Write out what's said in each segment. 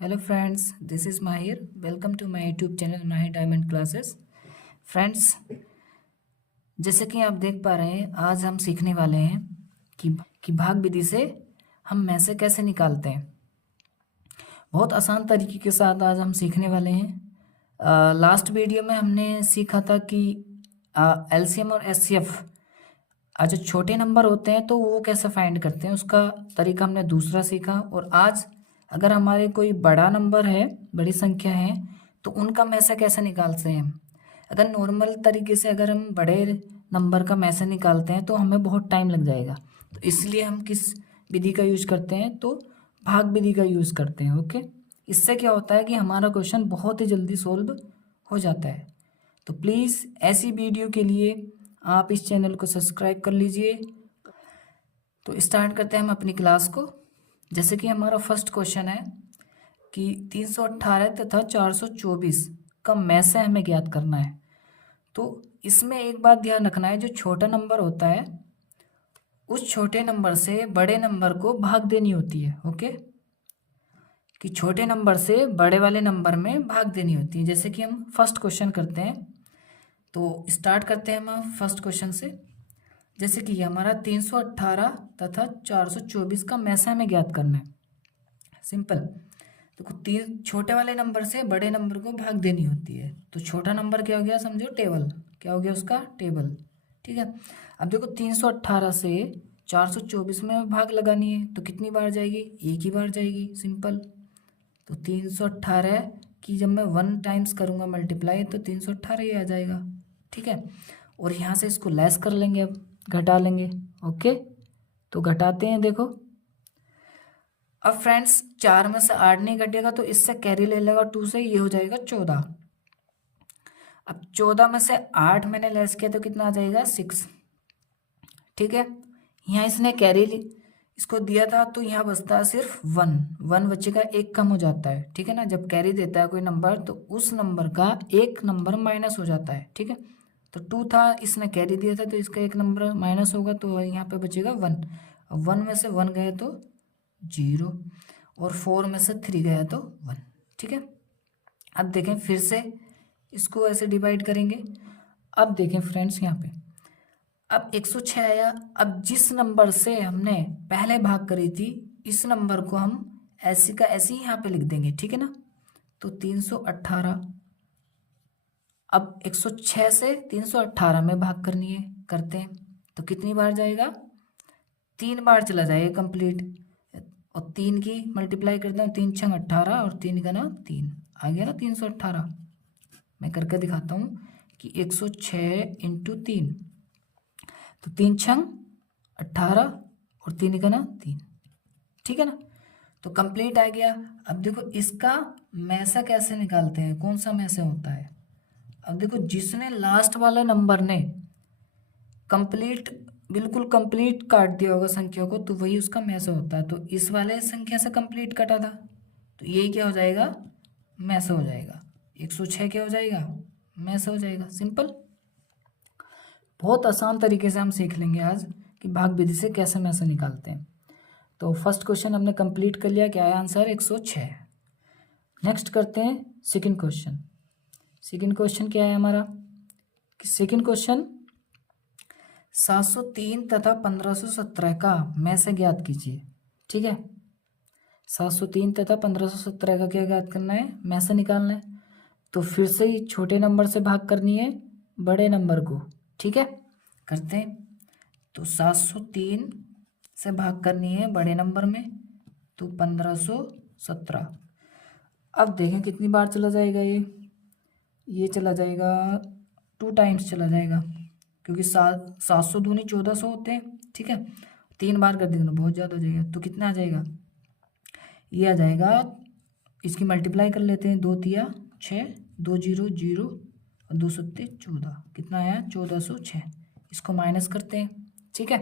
Hello friends, this is Mahir. Welcome to my YouTube channel Mahir diamond classes. Friends, जैसे कि आप देख पा रहे हैं, आज हम सीखने वाले हैं कि भाग विधि से हम मैसे कैसे निकालते हैं। बहुत आसान तरीके के साथ आज हम सीखने वाले हैं। लास्ट वीडियो में हमने सीखा था कि एलसीएम और एचसीएफ जो छोटे नंबर होते हैं तो वो कैसे फाइंड करते हैं, उसका तरीका हमने दूसरा सीखा। और आज अगर हमारे कोई बड़ा नंबर है, बड़ी संख्या है, तो उनका मैसे कैसे निकालते हैं। अगर नॉर्मल तरीके से अगर हम बड़े नंबर का मैसे निकालते हैं तो हमें बहुत टाइम लग जाएगा, तो इसलिए हम किस विधि का यूज करते हैं, तो भाग विधि का यूज करते हैं। ओके, इससे क्या होता है कि हमारा क्वेश्चन बहुत ही जल्दी सोल्व हो जाता है। तो प्लीज़ ऐसी वीडियो के लिए आप इस चैनल को सब्सक्राइब कर लीजिए। तो स्टार्ट करते हैं हम अपनी क्लास को। जैसे कि हमारा फर्स्ट क्वेश्चन है कि 318 तथा 424 का मैसे हमें ज्ञात करना है। तो इसमें एक बात ध्यान रखना है, जो छोटा नंबर होता है उस छोटे नंबर से बड़े नंबर को भाग देनी होती है। ओके, कि छोटे नंबर से बड़े वाले नंबर में भाग देनी होती है। जैसे कि हम फर्स्ट क्वेश्चन करते हैं, तो स्टार्ट करते हैं हम फर्स्ट क्वेश्चन से। जैसे कि हमारा 318 तथा 424 का मैसे हमें ज्ञात करना है। सिंपल, देखो तीन छोटे वाले नंबर से बड़े नंबर को भाग देनी होती है। तो छोटा नंबर क्या हो गया, समझो टेबल, क्या हो गया उसका, टेबल। ठीक है, अब देखो 318 से 424 में भाग लगानी है, तो कितनी बार जाएगी, एक ही बार जाएगी। सिंपल, तो 318 की जब मैं 1 टाइम्स करूँगा मल्टीप्लाई, तो 318 ही आ जाएगा। ठीक है, और यहाँ से इसको लेस कर लेंगे, अब घटा लेंगे। ओके, तो घटाते हैं। देखो अब फ्रेंड्स, 4 में से 8 नहीं घटेगा, तो इससे कैरी ले लेगा 2 से, ये हो जाएगा 14। अब 14 में से 8 मैंने लेस किया तो कितना आ जाएगा, 6। ठीक है, यहाँ इसने कैरी इसको दिया था, तो यहाँ बचता है सिर्फ 1। 1 बचेगा, एक कम हो जाता है। ठीक है ना, जब कैरी देता है कोई नंबर तो उस नंबर का एक नंबर माइनस हो जाता है। ठीक है, तो 2 था, इसने कैरी दिया था, तो इसका एक नंबर माइनस होगा, तो यहाँ पे बचेगा 1। अब 1 में से 1 गए तो 0, और 4 में से 3 गया तो 1। ठीक है, अब देखें फिर से इसको ऐसे डिवाइड करेंगे। अब देखें फ्रेंड्स, यहाँ पे अब 106 आया। अब जिस नंबर से हमने पहले भाग करी थी, इस नंबर को हम ऐसी का ऐसी यहाँ पे लिख देंगे। ठीक है ना, तो 318। अब 106 से 318 में भाग करनी है, करते हैं, तो कितनी बार जाएगा, 3 बार चला जाएगा कंप्लीट। और 3 की मल्टीप्लाई करते हैं, 3 छंग 18, और 3 का ना 3 आ गया ना 318। मैं करके दिखाता हूँ कि 106 इंटू 3, तो 3 छंग 18, और 3 का ना 3। ठीक है ना, तो कंप्लीट आ गया। अब देखो इसका मैसा कैसे निकालते हैं, कौन सा मैसे होता है। अब देखो जिसने लास्ट वाला नंबर ने कंप्लीट, बिल्कुल कंप्लीट काट दिया होगा संख्या को, तो वही उसका मैसे होता है। तो इस वाले संख्या से कंप्लीट कटा था, तो यही क्या हो जाएगा, मैसे हो जाएगा। 106 क्या हो जाएगा, मैसे हो जाएगा। सिंपल, बहुत आसान तरीके से हम सीख लेंगे आज कि भाग विधि से कैसे मैसे निकालते हैं। तो फर्स्ट क्वेश्चन हमने कंप्लीट कर लिया, क्या है आंसर, 106। नेक्स्ट करते हैं सेकंड क्वेश्चन। सेकंड क्वेश्चन क्या है हमारा, कि सेकंड क्वेश्चन 703 तथा 1517 का मैसे ज्ञात कीजिए। ठीक है, 703 तथा 1517 का क्या ज्ञात करना है, मैसे निकालना है। तो फिर से ही छोटे नंबर से भाग करनी है बड़े नंबर को। ठीक है, करते हैं। तो 703 से भाग करनी है बड़े नंबर में, तो 1517। अब देखें कितनी बार चला जाएगा, ये चला जाएगा 2 टाइम्स चला जाएगा, क्योंकि 700 दूनी 1400 होते हैं। ठीक है, 3 बार कर देंगे तो बहुत ज़्यादा हो जाएगा, तो कितना आ जाएगा, ये आ जाएगा, इसकी मल्टीप्लाई कर लेते हैं, 2 तिया 6, 2 0 0, और 2 सत्ते 14, कितना आया 1406। इसको माइनस करते हैं। ठीक है,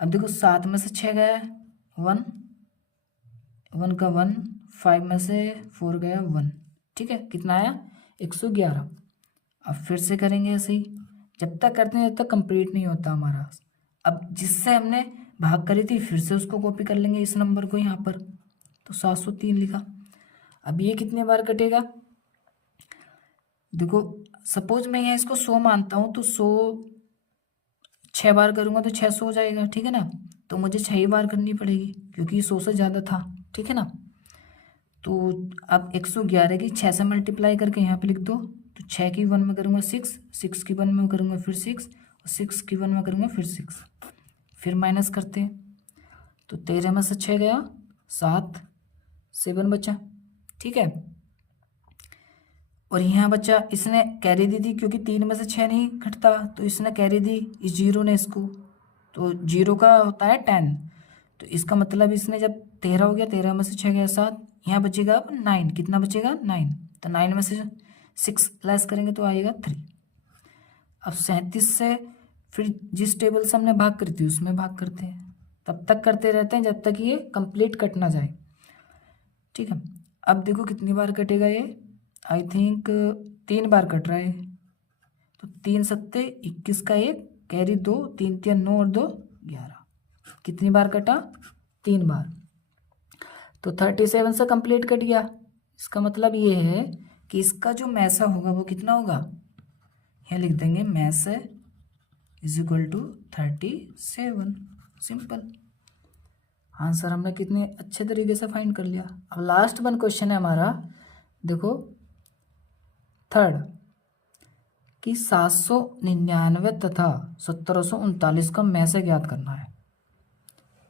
अब देखो 7 में से 6 गया 1, 1 का 1, 5 में से 4 गया 1। ठीक है, कितना आया 111। अब फिर से करेंगे ऐसे ही, जब तक करते हैं जब तक कंप्लीट नहीं होता हमारा। अब जिससे हमने भाग करी थी फिर से उसको कॉपी कर लेंगे, इस नंबर को यहाँ पर। तो 703 लिखा। अब ये कितने बार कटेगा, देखो सपोज मैं यहाँ इसको 100 मानता हूँ, तो 100 6 बार करूँगा तो 600 हो जाएगा, ठीक है ना। तो मुझे 6 ही बार करनी पड़ेगी क्योंकि 100 से ज़्यादा था, ठीक है ना। तो अब 111 की 6 से मल्टीप्लाई करके यहाँ पे लिख दो, तो 6 की 1 में करूँगा 6, 6 की 1 में करूँगा फिर 6, और 6 की 1 में करूँगा फिर 6, फिर माइनस करते हैं। तो 13 में से 6 गया 7, 7 बचा, ठीक है। और यहाँ बच्चा इसने कैरी दी थी क्योंकि 3 में से 6 नहीं घटता, तो इसने कैरी दी इस जीरो ने इसको, तो जीरो का होता है 10, तो इसका मतलब इसने जब 13 हो गया, 13 में से 6 गया 7, यहाँ बचेगा अब 9, कितना बचेगा 9, तो 9 में से 6 लेस करेंगे तो आएगा 3। अब 37 से फिर जिस टेबल से हमने भाग करी थी उसमें भाग करते हैं, तब तक करते रहते हैं जब तक ये कंप्लीट कट ना जाए, ठीक है। अब देखो कितनी बार कटेगा ये, आई थिंक 3 बार कट रहा है, तो 3 सत्ते 21 का 1 कैरी 2, 3 3 9 और 2 11, कितनी बार कटा 3 बार, तो 37 से कंप्लीट कट गया। इसका मतलब ये है कि इसका जो मैसा होगा वो कितना होगा, यहाँ लिख देंगे mass is equal to 37, simple answer हमने कितने अच्छे तरीके से फाइंड कर लिया। अब लास्ट वन क्वेश्चन है हमारा, देखो थर्ड कि 799 तथा 1739 का मैसे ज्ञात करना है।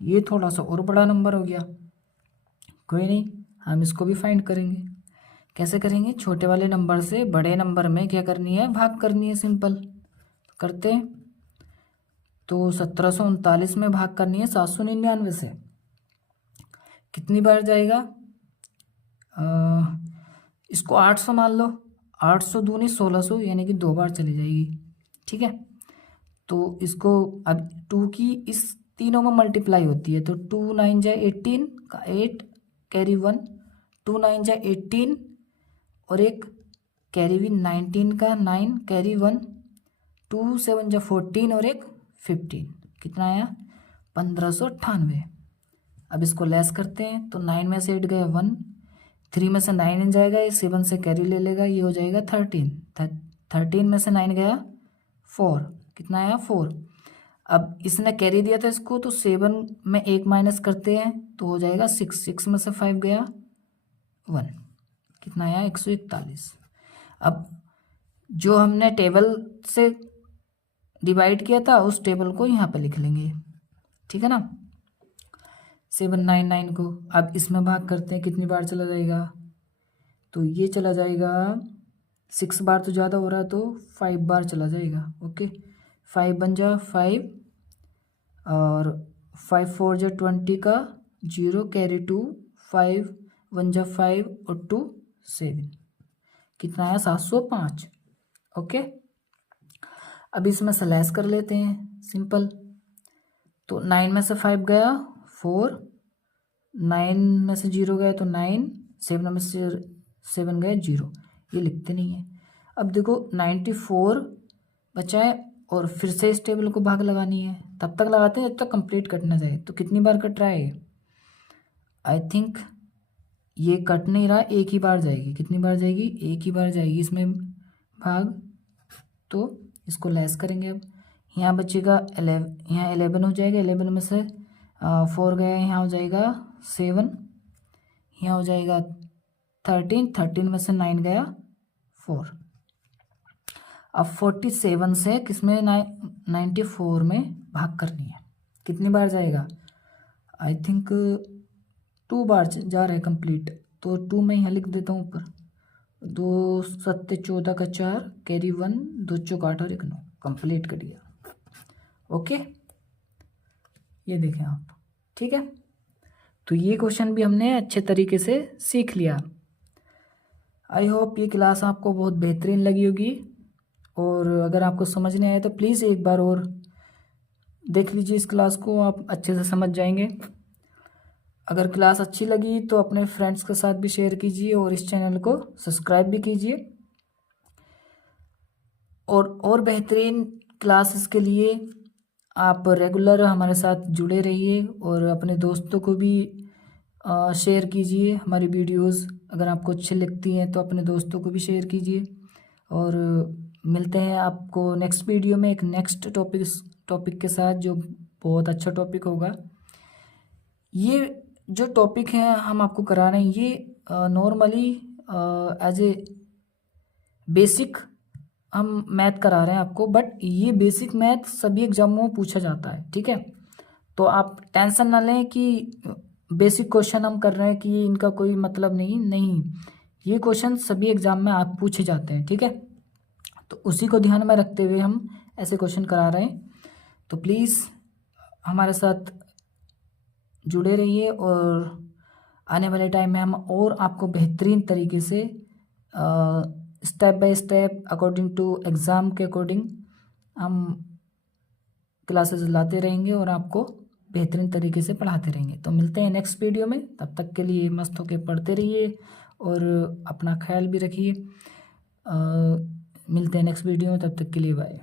ये थोड़ा सा और बड़ा नंबर हो गया, कोई नहीं हम इसको भी फाइंड करेंगे। कैसे करेंगे, छोटे वाले नंबर से बड़े नंबर में क्या करनी है, भाग करनी है, सिंपल करते हैं। तो 1739 में भाग करनी है 799 से, कितनी बार जाएगा, इसको 800 मान लो, 800 दूनी 1600 यानी कि 2 बार चली जाएगी, ठीक है। तो इसको अब 2 की इस तीनों में मल्टीप्लाई होती है, तो 2 9 जाए 18 का 8 कैरी 1, 2 9 जाए 18 और एक कैरी भी 19 का 9 कैरी 1, 2 7 जा 14 और एक 15, कितना आया 1598। अब इसको लेस करते हैं, तो 9 में से 8 गया 1, 3 में से 9 इन जाएगा, ये 7 से कैरी ले लेगा, ये हो जाएगा 13, 13 में से 9 गया 4, कितना आया 4। अब इसने कैरी दिया था इसको, तो 7 में 1 माइनस करते हैं तो हो जाएगा 6, 6 में से 5 गया 1, कितना आया 141। अब जो हमने टेबल से डिवाइड किया था उस टेबल को यहाँ पे लिख लेंगे, ठीक है ना, 799 को। अब इसमें भाग करते हैं, कितनी बार चला जाएगा, तो ये चला जाएगा 6 बार तो ज़्यादा हो रहा है, तो 5 बार चला जाएगा, ओके। 5 बन जा 5 और 5 4 जा 20 का 0 कैरी 2, 5 1 जा 5 और 2 7, कितना आया 705, ओके। अब इसमें से लेस कर लेते हैं, सिंपल। तो 9 में से 5 गया 4, 9 में से 0 गया तो 9, 7 में से 7 गया 0, ये लिखते नहीं है। अब देखो 94 बचा है और फिर से इस टेबल को भाग लगानी है, तब तक लगाते हैं जब तक कंप्लीट कट ना जाए। तो कितनी बार कट रहा है, आई थिंक ये कट नहीं रहा, एक ही बार जाएगी, कितनी बार जाएगी, एक ही बार जाएगी इसमें भाग। तो इसको लेस करेंगे, अब यहाँ बचेगा 11, यहाँ 11 हो जाएगा, 11 में से 4 गया, यहाँ हो जाएगा 7, यहाँ हो जाएगा 13, 13 में से 9 गया 4। अब 47 से किसमें 94 में भाग करनी है, कितनी बार जाएगा, आई थिंक 2 बार जा रहा है कंप्लीट, तो 2 में यहाँ लिख देता हूँ ऊपर, 2 7 14 का 4 कैरी 1, 2 चौक 8 और 1 9, कंप्लीट कर दिया, ओके। ये देखें आप, ठीक है। तो ये क्वेश्चन भी हमने अच्छे तरीके से सीख लिया। आई होप ये क्लास आपको बहुत बेहतरीन लगी होगी, और अगर आपको समझ नहीं आया तो प्लीज़ एक बार और देख लीजिए इस क्लास को, आप अच्छे से समझ जाएंगे। अगर क्लास अच्छी लगी तो अपने फ्रेंड्स के साथ भी शेयर कीजिए और इस चैनल को सब्सक्राइब भी कीजिए। और बेहतरीन क्लासेस के लिए आप रेगुलर हमारे साथ जुड़े रहिए और अपने दोस्तों को भी शेयर कीजिए हमारी वीडियोस। अगर आपको अच्छी लगती हैं तो अपने दोस्तों को भी शेयर कीजिए। और मिलते हैं आपको नेक्स्ट वीडियो में एक नेक्स्ट टॉपिक के साथ, जो बहुत अच्छा टॉपिक होगा। ये जो टॉपिक है हम आपको करा रहे हैं, ये नॉर्मली एज ए बेसिक हम मैथ करा रहे हैं आपको, बट ये बेसिक मैथ सभी एग्जामों में पूछा जाता है, ठीक है। तो आप टेंशन ना लें कि बेसिक क्वेश्चन हम कर रहे हैं कि इनका कोई मतलब नहीं, ये क्वेश्चन सभी एग्जाम में आप पूछे जाते हैं, ठीक है। तो उसी को ध्यान में रखते हुए हम ऐसे क्वेश्चन करा रहे हैं। तो प्लीज़ हमारे साथ जुड़े रहिए, और आने वाले टाइम में हम और आपको बेहतरीन तरीके से step by step according to exam के अकॉर्डिंग हम क्लासेस लाते रहेंगे और आपको बेहतरीन तरीके से पढ़ाते रहेंगे। तो मिलते हैं नेक्स्ट वीडियो में, तब तक के लिए मस्त होके पढ़ते रहिए और अपना ख्याल भी रखिए। मिलते हैं नेक्स्ट वीडियो में, तब तक के लिए बाय।